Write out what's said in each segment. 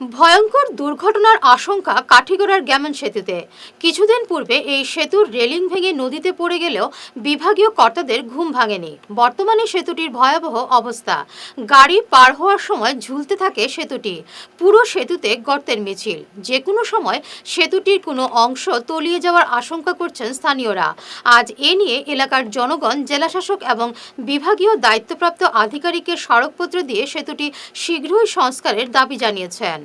ভয়ঙ্কর দুর্ঘটনার আশঙ্কা কাঠিগড়ার গ্যামন সেতুতে। কিছুদিন পূর্বে এই সেতুর রেলিং ভেঙে নদীতে পড়ে গেলেও বিভাগীয় কর্তাদের ঘুম ভাঙেনি। বর্তমানে সেতুটির ভয়াবহ অবস্থা। গাড়ি পার হওয়ার সময় ঝুলতে থাকে সেতুটি। পুরো সেতুতে গর্তের মিছিল। যে কোনো সময় সেতুটির কোনো অংশ তলিয়ে যাওয়ার আশঙ্কা করছেন স্থানীয়রা। আজ এ নিয়ে এলাকার জনগণ জেলাশাসক এবং বিভাগীয় দায়িত্বপ্রাপ্ত আধিকারিকের স্মারকপত্র দিয়ে সেতুটি শীঘ্রই সংস্কারের দাবি জানিয়েছেন।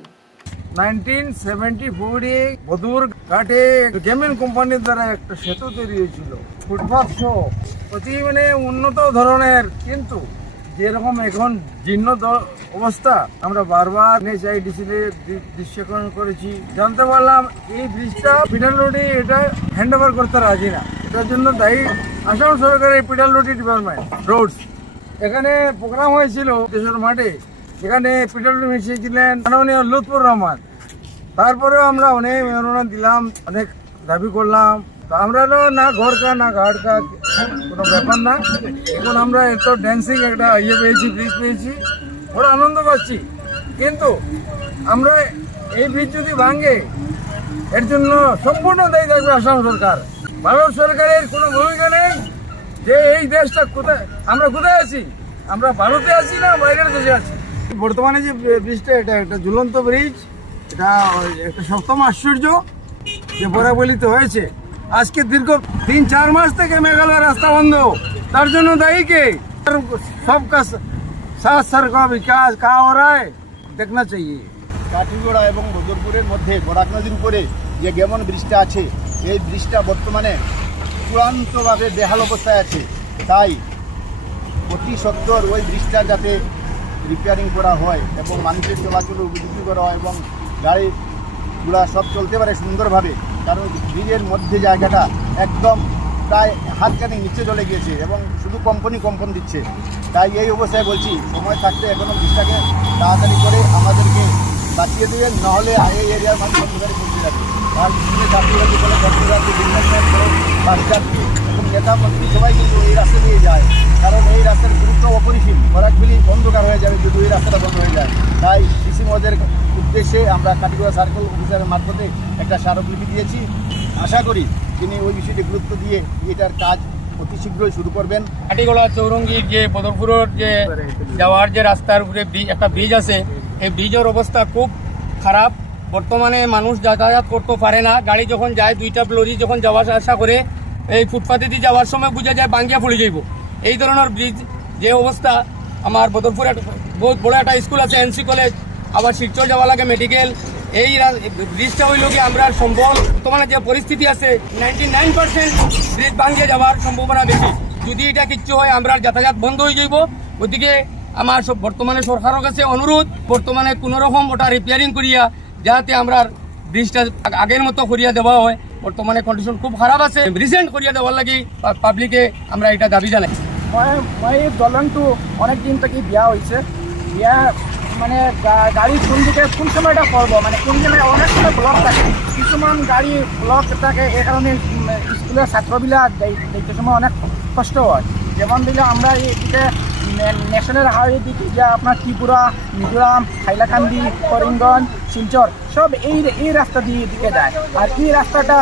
1974 বদুর ঘাটে গ্যামন কোম্পানির দ্বারা একটা সেতু তৈরি হয়েছিল, ফুটপাথ সহ অতি উন্নত ধরনের, কিন্তু যেরকম এখন জীর্ণ অবস্থা। আমরা বারবার NHIDC দৃশ্যকরণ করেছি, জানতে পারলাম এই ব্রিজটা পিডাব্লিউডি এটা হ্যান্ড ওভার করতে রাজি না। এটার জন্য দায়ী আসাম সরকারের পিডাব্লিউডি ডিপার্টমেন্ট রোডস। এখানে প্রোগ্রাম হয়েছিল দেশের মাঠে, এখানে পিডাব্লিউডি মিশিয়েছিলেন মাননীয় লুৎফর রহমান। তারপরেও আমরা অনেক মেহনত দিলাম, অনেক দাবি করলাম। তো আমরা না ঘর কা না ঘাট কা কোনো ব্যাপার না। এখন আমরা এত ড্যান্সিং একটা পেয়েছি, ব্রিজ পেয়েছি, বড় আনন্দ পাচ্ছি। কিন্তু আমরা এই ব্রিজ যদি ভাঙে, এর জন্য সম্পূর্ণ দায়ী থাকবে আসাম সরকার। ভারত সরকারের কোনো ভূমিকা নেই যে এই দেশটা কোথায়, আমরা কোথায় আছি, আমরা ভারতে আছি না বাইরের দেশে আছি। বর্তমানে যে ব্রিজটা, এটা একটা ঝুলন্ত ব্রিজ, এটা একটা সপ্তম আশ্চর্য যে বরাবলিত হয়েছে। আজকে দীর্ঘ 3-4 মাস থেকে মেঘালয়ের রাস্তা বন্ধ। তার জন্য দায়ী কে? সবকা সাথ সরকার বিকাশ কাহা हो रहा है देखना चाहिए। কাঠিগড়া এবং বদরপুরের মধ্যে বরাক নদীর উপরে যে গ্যামন ব্রিজটা আছে, এই ব্রিজটা বর্তমানে চূড়ান্তভাবে বেহাল অবস্থায় আছে। তাই অতি সত্বর ওই ব্রিজটা যাতে রিপেয়ারিং করা হয় এবং মানুষের চলাচল উপযোগী করা হয় এবং গাড়িগুলা সব চলতে পারে সুন্দরভাবে। কারণ ব্রিজের মধ্যে জায়গাটা একদম প্রায় হাতখানি নিচে চলে গিয়েছে এবং শুধু কম্পন দিচ্ছে। তাই এই অবস্থায় বলছি, সময় থাকতে এখনও ব্রিজটাকে তাড়াতাড়ি করে আমাদেরকে বাঁচিয়ে দেবেন, নাহলে এই এরিয়ার মানুষ অন্ধকারে পৌঁছে যাবে। আর বিভিন্ন যাত্রীবাদী বলে ভক্তরাত্রী, বিজনেসম্যান বলে বাসযাত্রী এবং নেতা মন্ত্রী সবাই কিন্তু এই রাস্তা দিয়ে যায়। কারণ এই রাস্তার গুরুত্ব অপরিসীম। বরাকবিলি অন্ধকার হয়ে যাবে যদি এই রাস্তাটা বন্ধ হয়ে যায়। তাই ডিসি মহোদয়ের উদ্দেশ্যে আমরা কাঠিগড়া সার্কেল অফিসারের মারফতে একটা স্মারকলিপি দিয়েছি। আশা করি তিনি ওই বিষয়টি গুরুত্ব দিয়ে এটার কাজ অতি শীঘ্রই শুরু করবেন। কাঠিগড়া চৌরঙ্গীর যে বদরপুরের যে যাওয়ার যে রাস্তার উপরে একটা ব্রিজ আছে, এই ব্রিজের অবস্থা খুব খারাপ। বর্তমানে মানুষ যাতায়াত করতে পারে না। গাড়ি যখন যায়, 2টা লরি যখন যাওয়া আসা করে, এই ফুটপাথে দিয়ে যাওয়ার সময় বোঝা যায় বাঙ্গিয়া পড়ে যাইব। এই ধরনের ব্রিজ যে অবস্থা। আমার বদরপুরে বহুত বড় একটা স্কুল আছে, NC কলেজ, আবার শিলচর যাওয়া লাগে মেডিকেল। এই ব্রিজটা হইল কি আমরা সম্ভব, বর্তমানে যে পরিস্থিতি আছে 99% ব্রিজ ভাঙিয়ে যাওয়ার সম্ভাবনা বেশি। যদি এটা কিচ্ছু হয়, আমরা যাতায়াত বন্ধ হয়ে যাইব। ওদিকে আমার বর্তমানে সরকারের কাছে অনুরোধ, বর্তমানে কোনোরকম ওটা রিপেয়ারিং করিয়া যাতে আমরা ব্রিজটা আগের মতো করিয়া দেওয়া হয়। বর্তমানে কন্ডিশন খুব খারাপ আছে, রিসেন্ট করিয়া দেওয়ার লাগি পাবলিকে আমরা এটা দাবি জানাই। মই দলংটো অনেক দিন থেকে বিয়া হয়েছে। বিয়া মানে গাড়ি কোন দিকে কোন সময়টা করবো, মানে কোন সময় অনেক সময় ব্লক থাকে, কিছুমান গাড়ি ব্লক থাকে। এই কারণে স্কুলের ছাত্রবিলাক দেখতে সময় অনেক কষ্ট হয়। যেমন দিলে আমরা এইদিকে ন্যাশনাল হাইওয়ে দিকে যা আপনার ত্রিপুরা, মিজোরাম, হাইলাকান্দি, করিমগঞ্জ, শিলচর সব এই রাস্তা দিকে যায়। আর এই রাস্তাটা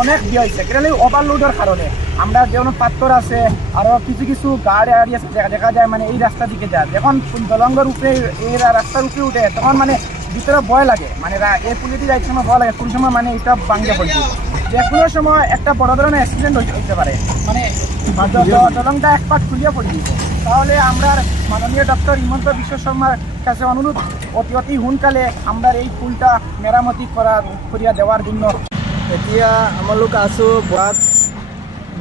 অনেক বিয়ে হয়েছে, কেন ওভারলোডের কারণে। আমরা যেমন পাথর আছে, আরও কিছু গাড়ি আছে দেখা যায়, মানে এই রাস্তা দিকে যায়। যখন দলঙ্গের উপরে এই রাস্তার উপরে উঠে, তখন মানে ভিতরে ভয় লাগে, মানে এই পুলিশে যাইতে সময় ভয় লাগে, কোন সময় মানে এটা ভাঙিয়ে পড়ছে। যে কোনো সময় একটা বড় ধরনের অ্যাক্সিডেন্ট হইতে পারে, মানে দলংটা এক পাট খুলিয়ে পড়ে দিব। তাহলে আমরা মাননীয় ডক্টর হিমন্ত বিশ্ব শর্মার কাছে অনুরোধ, অতি সোনকালে আমরা এই পুলটা মেরামতি করিয়া দেওয়ার জন্য। এতিয়া আমালোক আছোঁ বৰাক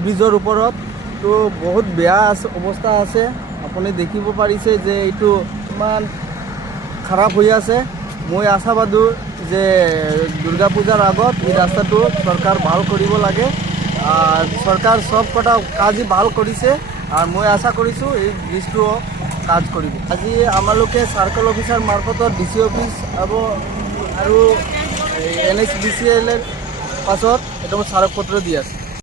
ব্ৰিজৰ ওপৰত। তো বহুত বেয়া অৱস্থা আছে। আপুনি দেখিব পাৰিছে যে এইটো ইমান খাৰাপ হৈ আছে। মই আশাবাদী যে দুৰ্গা পূজাৰ আগত এই ৰাস্তাটো চৰকাৰ ভাল কৰিব লাগে। চৰকাৰ চব কটা কাজই ভাল কৰিছে, আৰু মই আশা কৰিছোঁ এই ব্ৰিজটো কাজ কৰিব। আজি আমালোকে চাৰ্কেল অফিচাৰ মাৰফতত DC অফিচ আৰু NHDCL পাছত এটা স্মাৰকপত্ৰ দি আছে।